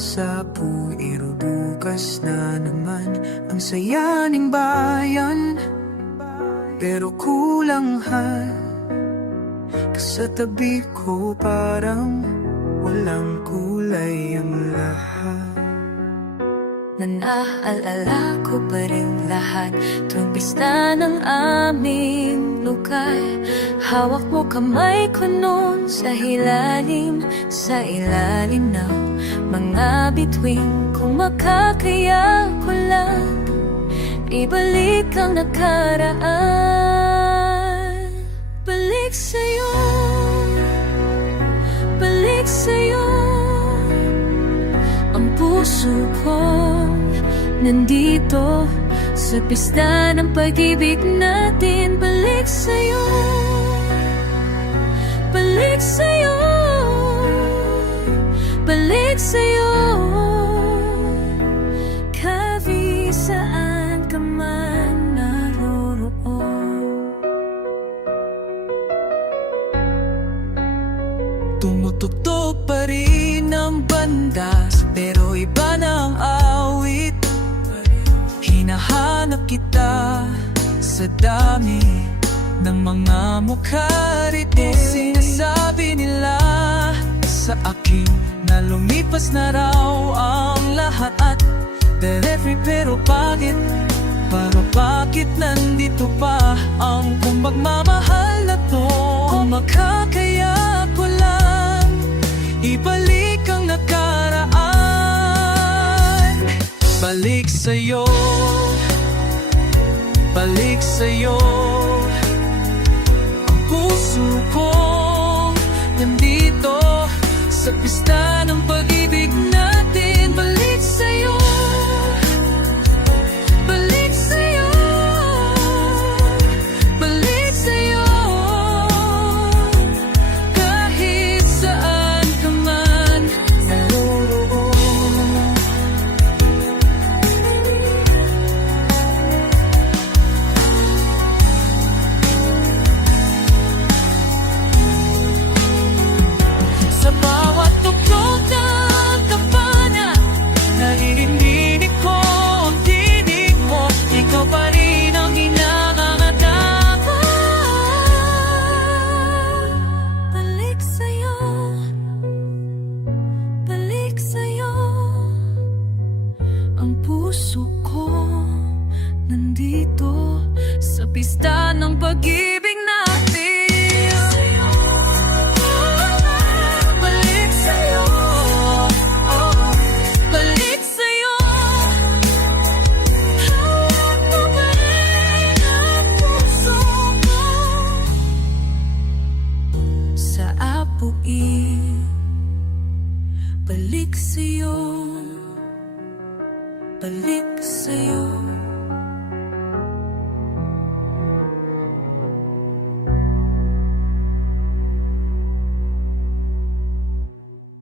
sa puwiro, bukas na naman ang saya ng bayan. Pero kulang sa tabi ko, parang walang kulay ang lahat. Naaalala ko pa rin lahat tuwing pista ng aming lugar. Hawak mo kamay ko noon sa ilalim ng mga bituin. Kung makakaya ko lang ibalik ang nakaraan. Balik sa'yo, balik sa'yo. Ang puso ko nandito sa pista ng pag-ibig natin. Balik sa'yo, balik sa'yo, balik sa'yo. Kavi saan ka man naroroon. Tumutugtog pa rin ang banda, pero iba na ang awit. Hinahanap kita sa dami ng mga mukha rito. Sinasabi nila sa akin na lumipas na raw ang lahat. Pero bakit? Para bakit nandito pa ang kung magmamahal na to? Kung makakaya ko lang ibalik ang nakaraan. Balik sa'yo, balik sa'yo. Ang puso ko nandito sa pista ng pag-ibig natin. Balik sa'yo, balik sa'yo, balik sa'yo. Kahit saan ka man naroroon. Sa bawat tugtog ng kampana, naririnig ko ang tinig mo. Ikaw pa rin ang hinangangataka. Balik sa'yo, balik sa'yo. Ang puso ko nandito sa pista ng pag-ibig natin. Balik sa'yo, balik sa'yo. Hawak mo pa rin ang puso ko sa apuin. Balik sa'yo, balik sa'yo.